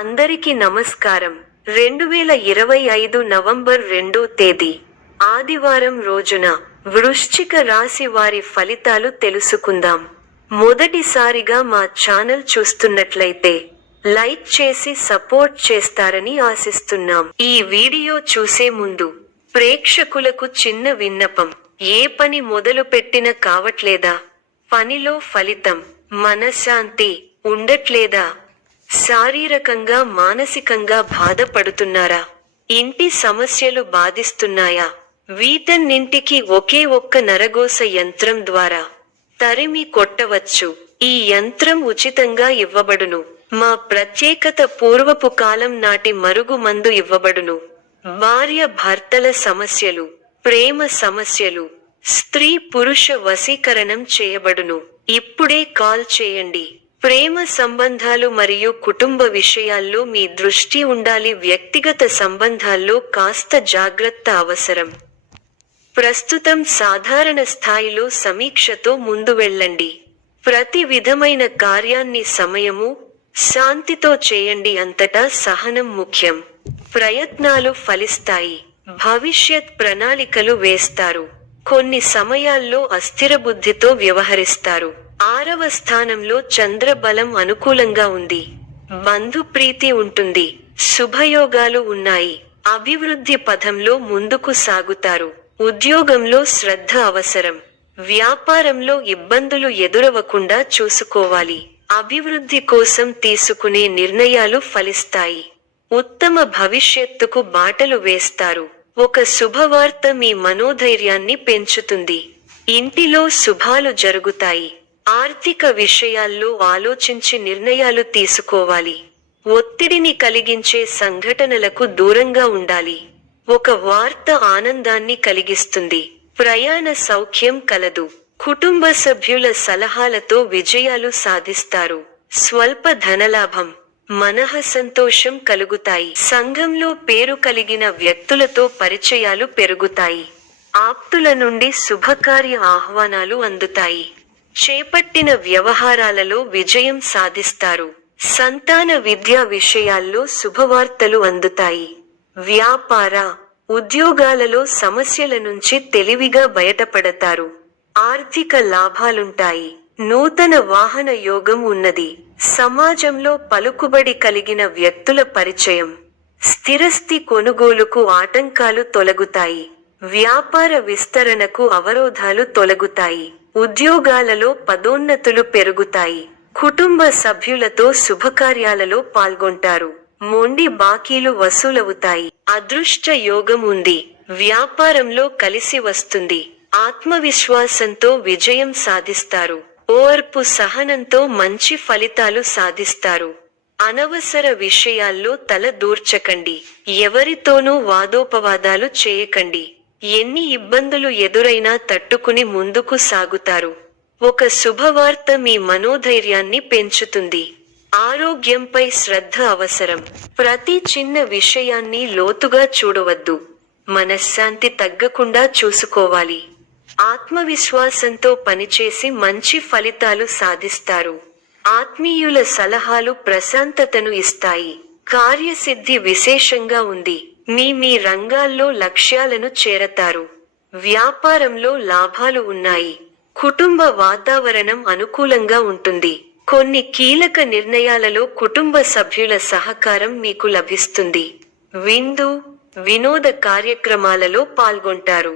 అందరికీ నమస్కారం. 2025 నవంబర్ 2వ తేదీ ఆదివారం రోజున వృశ్చిక రాశి వారి ఫలితాలు తెలుసుకుందాం. మొదటిసారిగా మా ఛానల్ చూస్తున్నట్లయితే లైక్ చేసి సపోర్ట్ చేస్తారని ఆశిస్తున్నాం. ఈ వీడియో చూసే ముందు ప్రేక్షకులకు చిన్న విన్నపం. ఏ పని మొదలు పెట్టినా కావట్లేదా? పనిలో ఫలితం, మనశ్శాంతి ఉండట్లేదా? శారీరకంగా మానసికంగా బాధపడుతున్నారా? ఇంటి సమస్యలు బాధిస్తున్నాయా? వీటన్నింటికి ఒకే ఒక్క నరగోస యంత్రం ద్వారా తరిమి కొట్టవచ్చు. ఈ యంత్రం ఉచితంగా ఇవ్వబడును. మా ప్రత్యేకత పూర్వపు కాలం నాటి మరుగు మందు ఇవ్వబడును. భార్య భర్తల సమస్యలు, ప్రేమ సమస్యలు, స్త్రీ పురుష వశీకరణం చేయబడును. ఇప్పుడే కాల్ చేయండి. ప్రేమ సంబంధాలు మరియు కుటుంబ విషయాల్లో మీ దృష్టి ఉండాలి. వ్యక్తిగత సంబంధాల్లో కాస్త జాగ్రత్త అవసరం. ప్రస్తుతం సాధారణ స్థాయిలో సమీక్షతో ముందు వెళ్ళండి. ప్రతి విధమైన కార్యాన్ని సమయము, శాంతితో చేయండి. అంతటా సహనం ముఖ్యం. ప్రయత్నాలు ఫలిస్తాయి. భవిష్యత్ ప్రణాళికలు వేస్తారు. కొన్ని సమయాల్లో అస్థిర బుద్ధితో వ్యవహరిస్తారు. 6వ స్థానంలో చంద్రబలం అనుకూలంగా ఉంది. బంధుప్రీతి ఉంటుంది. శుభయోగాలు ఉన్నాయి. అభివృద్ధి పథంలో ముందుకు సాగుతారు. ఉద్యోగంలో శ్రద్ధ అవసరం. వ్యాపారంలో ఇబ్బందులు ఎదురవకుండా చూసుకోవాలి. అభివృద్ధి కోసం తీసుకునే నిర్ణయాలు ఫలిస్తాయి. ఉత్తమ భవిష్యత్తుకు బాటలు వేస్తారు. ఒక శుభవార్త మీ మనోధైర్యాన్ని పెంచుతుంది. ఇంటిలో శుభాలు జరుగుతాయి. ఆర్థిక విషయాల్లో ఆలోచించి నిర్ణయాలు తీసుకోవాలి. ఒత్తిడిని కలిగించే సంఘటనలకు దూరంగా ఉండాలి. ఒక వార్త ఆనందాన్ని కలిగిస్తుంది. ప్రయాణ సౌఖ్యం కలదు. కుటుంబ సభ్యుల సలహాలతో విజయాలు సాధిస్తారు. స్వల్ప ధనలాభం, మనః సంతోషం కలుగుతాయి. సంఘంలో పేరు కలిగిన వ్యక్తులతో పరిచయాలు పెరుగుతాయి. ఆప్తుల నుండి శుభకార్య ఆహ్వానాలు అందుతాయి. చేపట్టిన వ్యవహారాలలో విజయం సాధిస్తారు. సంతాన విద్యా విషయాల్లో శుభవార్తలు అందుతాయి. వ్యాపార, ఉద్యోగాలలో సమస్యల నుంచి తెలివిగా బయటపడతారు. ఆర్థిక లాభాలుంటాయి. నూతన వాహన యోగం ఉన్నది. సమాజంలో పలుకుబడి కలిగిన వ్యక్తుల పరిచయం. స్థిరస్థి కొనుగోలుకు ఆటంకాలు తొలగుతాయి. వ్యాపార విస్తరణకు అవరోధాలు తొలగుతాయి. ఉద్యోగాలలో పదోన్నతులు పెరుగుతాయి. కుటుంబ సభ్యులతో శుభకార్యాలలో పాల్గొంటారు. మొండి బాకీలు వసూలవుతాయి. అదృష్ట యోగం ఉంది. వ్యాపారంలో కలిసి వస్తుంది. ఆత్మవిశ్వాసంతో విజయం సాధిస్తారు. ఓర్పు సహనంతో మంచి ఫలితాలు సాధిస్తారు. అనవసర విషయాల్లో తల దూర్చకండి. ఎవరితోనూ వాదోపవాదాలు చేయకండి. ఎన్ని ఇబ్బందులు ఎదురైనా తట్టుకుని ముందుకు సాగుతారు. ఒక శుభవార్త మీ మనోధైర్యాన్ని పెంచుతుంది. ఆరోగ్యంపై శ్రద్ధ అవసరం. ప్రతి చిన్న విషయాన్ని లోతుగా చూడవద్దు. మనశ్శాంతి తగ్గకుండా చూసుకోవాలి. ఆత్మవిశ్వాసంతో పనిచేసి మంచి ఫలితాలు సాధిస్తారు. ఆత్మీయుల సలహాలు ప్రశాంతతను ఇస్తాయి. కార్యసిద్ధి విశేషంగా ఉంది. మీ రంగాల్లో లక్ష్యాలను చేరతారు. వ్యాపారంలో లాభాలు ఉన్నాయి. కుటుంబ వాతావరణం అనుకూలంగా ఉంటుంది. కొన్ని కీలక నిర్ణయాలలో కుటుంబ సభ్యుల సహకారం మీకు లభిస్తుంది. విందు, వినోద కార్యక్రమాలలో పాల్గొంటారు.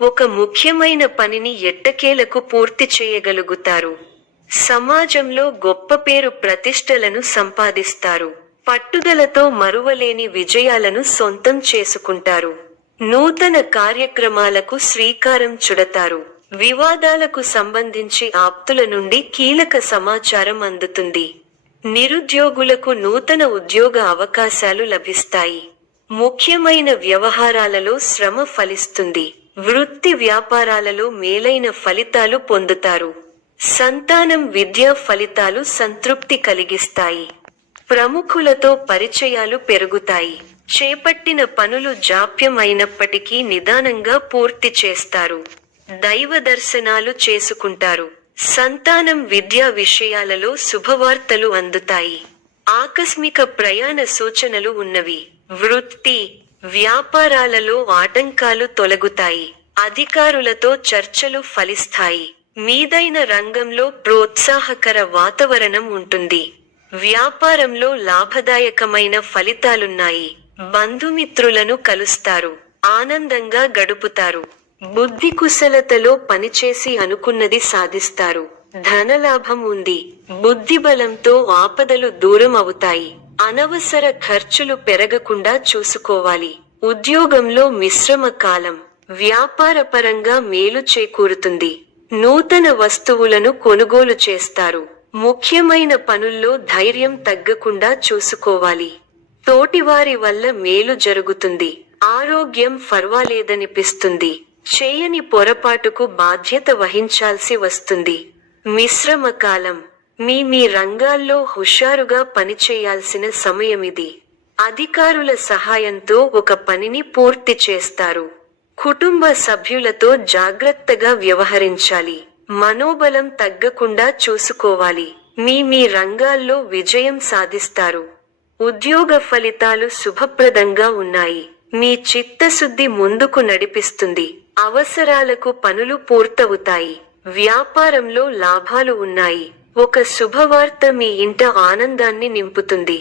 ఒక ముఖ్యమైన పనిని ఎట్టకేలకు పూర్తి చేయగలుగుతారు. సమాజంలో గొప్ప పేరు ప్రతిష్టలను సంపాదిస్తారు. పట్టుదలతో మరువలేని విజయాలను సొంతం చేసుకుంటారు. నూతన కార్యక్రమాలకు శ్రీకారం చుడతారు. వివాదాలకు సంబంధించి ఆప్తుల నుండి కీలక సమాచారం అందుతుంది. నిరుద్యోగులకు నూతన ఉద్యోగ అవకాశాలు లభిస్తాయి. ముఖ్యమైన వ్యవహారాలలో శ్రమ ఫలిస్తుంది. వృత్తి వ్యాపారాలలో మేలైన ఫలితాలు పొందుతారు. సంతానం విద్యా ఫలితాలు సంతృప్తి కలిగిస్తాయి. ప్రముఖులతో పరిచయాలు పెరుగుతాయి. చేపట్టిన పనులు జాప్యం అయినప్పటికీ నిదానంగా పూర్తి చేస్తారు. దైవ దర్శనాలు చేసుకుంటారు. సంతానం విద్యా విషయాలలో శుభవార్తలు అందుతాయి. ఆకస్మిక ప్రయాణ సూచనలు ఉన్నవి. వృత్తి, వ్యాపారాలలో ఆటంకాలు తొలగుతాయి. అధికారులతో చర్చలు ఫలిస్తాయి. మీదైన రంగంలో ప్రోత్సాహకర వాతావరణం ఉంటుంది. వ్యాపారంలో లాభదాయకమైన ఫలితాలున్నాయి. బంధుమిత్రులను కలుస్తారు. ఆనందంగా గడుపుతారు. బుద్ధి కుశలతలో పనిచేసి అనుకున్నది సాధిస్తారు. ధనలాభం ఉంది. బుద్ధిబలంతో ఆపదలు దూరం అవుతాయి. అనవసర ఖర్చులు పెరగకుండా చూసుకోవాలి. ఉద్యోగంలో మిశ్రమ కాలం. వ్యాపారపరంగా మేలు చేకూరుతుంది. నూతన వస్తువులను కొనుగోలు చేస్తారు. ముఖ్యమైన పనుల్లో ధైర్యం తగ్గకుండా చూసుకోవాలి. తోటివారి వల్ల మేలు జరుగుతుంది. ఆరోగ్యం ఫర్వాలేదనిపిస్తుంది. చేయని పొరపాటుకు బాధ్యత వహించాల్సి వస్తుంది. మిశ్రమ కాలం. మీ రంగాల్లో హుషారుగా పనిచేయాల్సిన సమయమిది. అధికారుల సహాయంతో ఒక పనిని పూర్తి చేస్తారు. కుటుంబ సభ్యులతో జాగ్రత్తగా వ్యవహరించాలి. మనోబలం తగ్గకుండా చూసుకోవాలి. మీ రంగాల్లో విజయం సాధిస్తారు. ఉద్యోగ ఫలితాలు శుభప్రదంగా ఉన్నాయి. మీ చిత్తశుద్ధి ముందుకు నడిపిస్తుంది. అవసరాలకు పనులు పూర్తవుతాయి. వ్యాపారంలో లాభాలు ఉన్నాయి. ఒక శుభవార్త మీ ఇంట ఆనందాన్ని నింపుతుంది.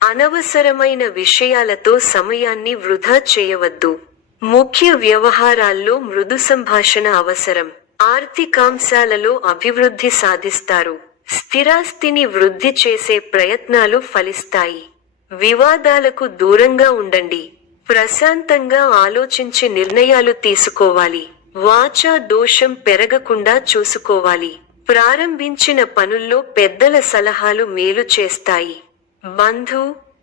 అనవసరమైన విషయాలతో సమయాన్ని వృధా చేయవద్దు. ముఖ్య వ్యవహారాల్లో మృదు సంభాషణ అవసరం. ఆర్థికాంశాలలో అభివృద్ధి సాధిస్తారు. స్థిరాస్తిని వృద్ధి చేసే ప్రయత్నాలు ఫలిస్తాయి. వివాదాలకు దూరంగా ఉండండి. ప్రశాంతంగా ఆలోచించి నిర్ణయాలు తీసుకోవాలి. వాచా దోషం పెరగకుండా చూసుకోవాలి. ప్రారంభించిన పనుల్లో పెద్దల సలహాలు మేలు చేస్తాయి.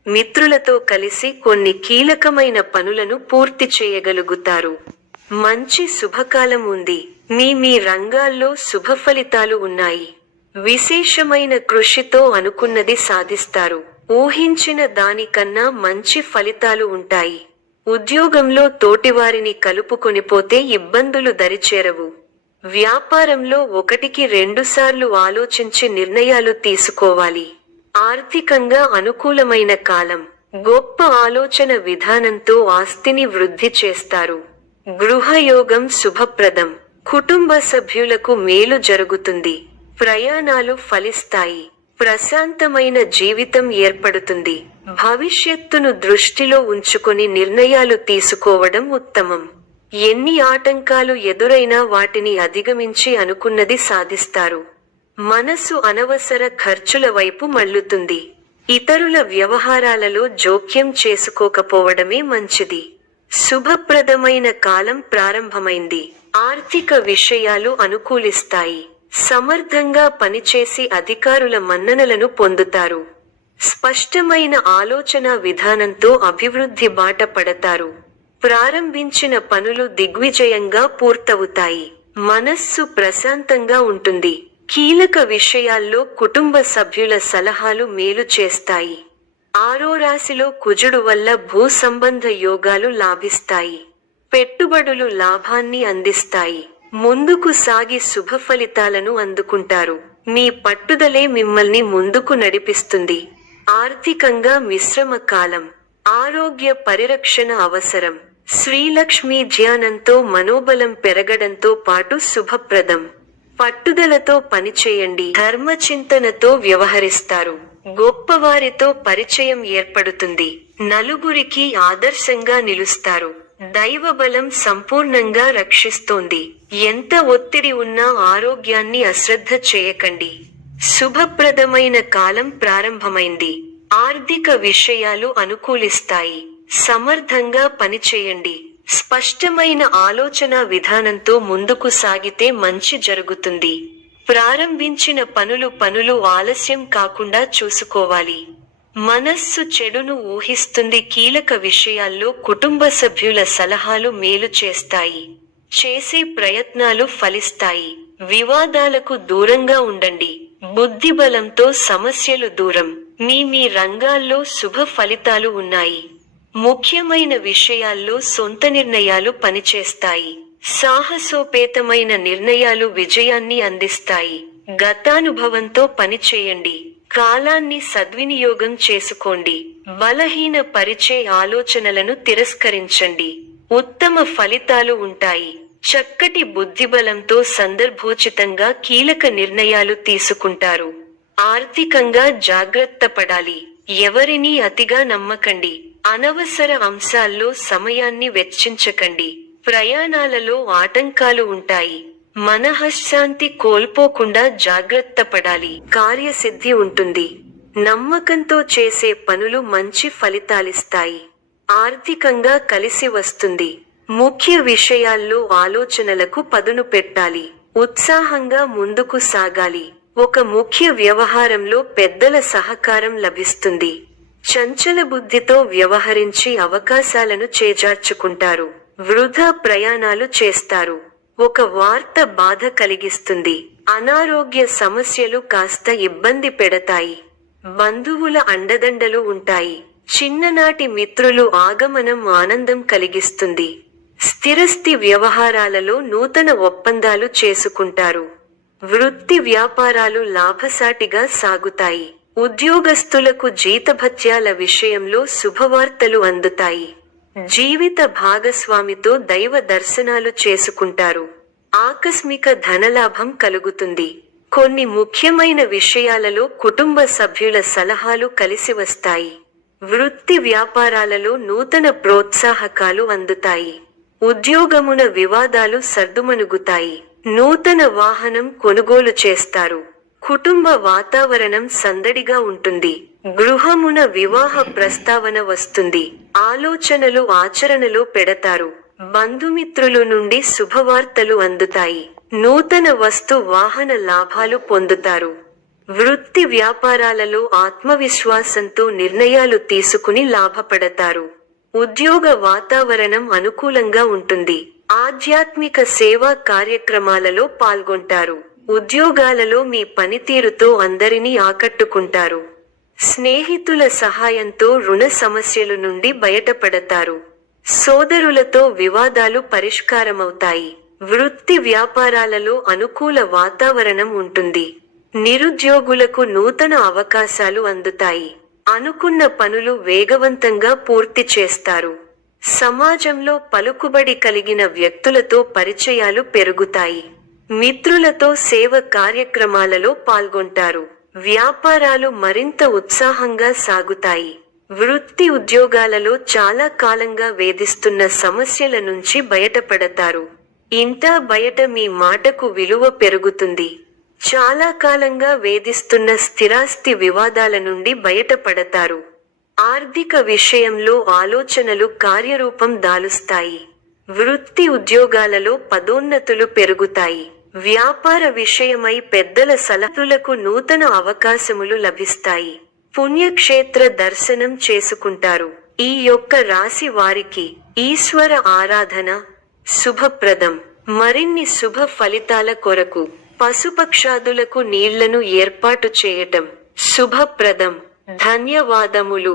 మిత్రులతో కలిసి కొన్ని కీలకమైన పనులను పూర్తి చేయగలుగుతారు. మంచి శుభకాలం ఉంది. మీ రంగాల్లో శుభ ఫలితాలు ఉన్నాయి. విశేషమైన కృషితో అనుకున్నది సాధిస్తారు. ఊహించిన దానికన్నా మంచి ఫలితాలు ఉంటాయి. ఉద్యోగంలో తోటివారిని కలుపుకొనిపోతే ఇబ్బందులు దరిచేరవు. వ్యాపారంలో 1-2 సార్లు ఆలోచించి నిర్ణయాలు తీసుకోవాలి. ఆర్థికంగా అనుకూలమైన కాలం. గొప్ప ఆలోచన విధానంతో ఆస్తిని వృద్ధి చేస్తారు. గృహయోగం శుభప్రదం. కుటుంబ సభ్యులకు మేలు జరుగుతుంది. ప్రయాణాలు ఫలిస్తాయి. ప్రశాంతమైన జీవితం ఏర్పడుతుంది. భవిష్యత్తును దృష్టిలో ఉంచుకొని నిర్ణయాలు తీసుకోవడం ఉత్తమం. ఎన్ని ఆటంకాలు ఎదురైనా వాటిని అధిగమించి అనుకున్నది సాధిస్తారు. మనసు అనవసర ఖర్చుల వైపు మళ్లుతుంది. ఇతరుల వ్యవహారాలలో జోక్యం చేసుకోకపోవడమే మంచిది. శుభప్రదమైన కాలం ప్రారంభమైంది. ఆర్థిక విషయాలు అనుకూలిస్తాయి. సమర్థంగా పనిచేసి అధికారుల మన్ననలను పొందుతారు. స్పష్టమైన ఆలోచన విధానంతో అభివృద్ధి బాట పడతారు. ప్రారంభించిన పనులు దిగ్విజయంగా పూర్తవుతాయి. మనస్సు ప్రశాంతంగా ఉంటుంది. కీలక విషయాల్లో కుటుంబ సభ్యుల సలహాలు మేలు చేస్తాయి. ఆరో రాశిలో కుజుడు వల్ల భూ సంబంధ యోగాలు లాభిస్తాయి. పెట్టుబడులు లాభాన్ని అందిస్తాయి. ముందుకు సాగి శుభ ఫలితాలను అందుకుంటారు. మీ పట్టుదలే మిమ్మల్ని ముందుకు నడిపిస్తుంది. ఆర్థికంగా మిశ్రమ కాలం. ఆరోగ్య పరిరక్షణ అవసరం. శ్రీలక్ష్మీ ధ్యానంతో మనోబలం పెరగడంతో పాటు శుభప్రదం. పట్టుదలతో పనిచేయండి. ధర్మచింతనతో వ్యవహరిస్తారు. గొప్పవారితో పరిచయం ఏర్పడుతుంది. నలుగురికి ఆదర్శంగా నిలుస్తారు. దైవబలం సంపూర్ణంగా రక్షిస్తోంది. ఎంత ఒత్తిడి ఉన్నా ఆరోగ్యాన్ని అశ్రద్ధ చేయకండి. శుభప్రదమైన కాలం ప్రారంభమైంది. ఆర్థిక విషయాలు అనుకూలిస్తాయి. సమర్థంగా పనిచేయండి. స్పష్టమైన ఆలోచన విధానంతో ముందుకు సాగితే మంచి జరుగుతుంది. ప్రారంభించిన పనులు ఆలస్యం కాకుండా చూసుకోవాలి. మనస్సు చెడును ఊహిస్తుంది. కీలక విషయాల్లో కుటుంబ సభ్యుల సలహాలు మేలు చేస్తాయి. చేసే ప్రయత్నాలు ఫలిస్తాయి. వివాదాలకు దూరంగా ఉండండి. బుద్ధిబలంతో సమస్యలు దూరం. మీ రంగాల్లో శుభ ఫలితాలు ఉన్నాయి. ముఖ్యమైన విషయాల్లో సొంత నిర్ణయాలు పనిచేస్తాయి. సాహసోపేతమైన నిర్ణయాలు విజయాన్ని అందిస్తాయి. గతానుభవంతో పనిచేయండి. కాలాన్ని సద్వినియోగం చేసుకోండి. బలహీన పరిచే ఆలోచనలను తిరస్కరించండి. ఉత్తమ ఫలితాలు ఉంటాయి. చక్కటి బుద్ధిబలంతో సందర్భోచితంగా కీలక నిర్ణయాలు తీసుకుంటారు. ఆర్థికంగా జాగ్రత్త పడాలి. ఎవరినీ అతిగా నమ్మకండి. అనవసర అంశాల్లో సమయాన్ని వెచ్చించకండి. ప్రయాణాలలో ఆటంకాలు ఉంటాయి. మనఃశాంతి కోల్పోకుండా జాగ్రత్త పడాలి. కార్యసిద్ధి ఉంటుంది. నమ్మకంతో చేసే పనులు మంచి ఫలితాలిస్తాయి. ఆర్థికంగా కలిసి వస్తుంది. ముఖ్య విషయాల్లో ఆలోచనలకు పదును పెట్టాలి. ఉత్సాహంగా ముందుకు సాగాలి. ఒక ముఖ్య వ్యవహారంలో పెద్దల సహకారం లభిస్తుంది. చంచల బుద్ధితో వ్యవహరించి అవకాశాలను చేజార్చుకుంటారు. వృధా ప్రయాణాలు చేస్తారు. ఒక వార్త బాధ కలిగిస్తుంది. అనారోగ్య సమస్యలు కాస్త ఇబ్బంది పెడతాయి. బంధువుల అండదండలు ఉంటాయి. చిన్ననాటి మిత్రులు ఆగమనం ఆనందం కలిగిస్తుంది. స్థిరస్థి వ్యవహారాలలో నూతన ఒప్పందాలు చేసుకుంటారు. వృత్తి వ్యాపారాలు లాభసాటిగా సాగుతాయి. ఉద్యోగస్తులకు జీతభత్యాల విషయంలో శుభవార్తలు అందుతాయి. జీవిత భాగస్వామితో దైవ దర్శనాలు చేసుకుంటారు. ఆకస్మిక ధనలాభం కలుగుతుంది. కొన్ని ముఖ్యమైన విషయాలలో కుటుంబ సభ్యుల సలహాలు కలిసి వస్తాయి. వృత్తి వ్యాపారాలలో నూతన ప్రోత్సాహకాలు అందుతాయి. ఉద్యోగమున వివాదాలు సర్దుమణుగుతాయి. నూతన వాహనం కొనుగోలు చేస్తారు. కుటుంబ వాతావరణం సందడిగా ఉంటుంది. గృహమున వివాహ ప్రస్తావన వస్తుంది. ఆలోచనలు ఆచరణలో పెడతారు. బంధుమిత్రులు నుండి శుభవార్తలు అందుతాయి. నూతన వస్తు వాహన లాభాలు పొందుతారు. వృత్తి వ్యాపారాలలో ఆత్మవిశ్వాసంతో నిర్ణయాలు తీసుకుని లాభపడతారు. ఉద్యోగ వాతావరణం అనుకూలంగా ఉంటుంది. ఆధ్యాత్మిక సేవా కార్యక్రమాలలో పాల్గొంటారు. ఉద్యోగాలలో మీ పనితీరుతో అందరినీ ఆకట్టుకుంటారు. స్నేహితుల సహాయంతో రుణ సమస్యల నుండి బయటపడతారు. సోదరులతో వివాదాలు పరిష్కారమవుతాయి. వృత్తి వ్యాపారాలలో అనుకూల వాతావరణం ఉంటుంది. నిరుద్యోగులకు నూతన అవకాశాలు అందుతాయి. అనుకున్న పనులు వేగవంతంగా పూర్తి చేస్తారు. సమాజంలో పలుకుబడి కలిగిన వ్యక్తులతో పరిచయాలు పెరుగుతాయి. మిత్రులతో సేవ కార్యక్రమాలలో పాల్గొంటారు. వ్యాపారాలు మరింత ఉత్సాహంగా సాగుతాయి. వృత్తి ఉద్యోగాలలో చాలా కాలంగా వేధిస్తున్న సమస్యల నుంచి బయటపడతారు. ఇంటా బయట మీ మాటకు విలువ పెరుగుతుంది. చాలా కాలంగా వేధిస్తున్న స్థిరాస్తి వివాదాల నుండి బయటపడతారు. ఆర్థిక విషయంలో ఆలోచనలు కార్యరూపం దాలుస్తాయి. వృత్తి ఉద్యోగాలలో పదోన్నతులు పెరుగుతాయి. వ్యాపార విషయమై పెద్దల సలహాలకు నూతన అవకాశములు లభిస్తాయి. పుణ్యక్షేత్ర దర్శనం చేసుకుంటారు. ఈ యొక్క రాశి వారికి ఈశ్వర ఆరాధన శుభప్రదం. మరిన్ని శుభ ఫలితాల కొరకు పశుపక్షాదులకు నీళ్లను ఏర్పాటు చేయటం శుభప్రదం. ధన్యవాదములు.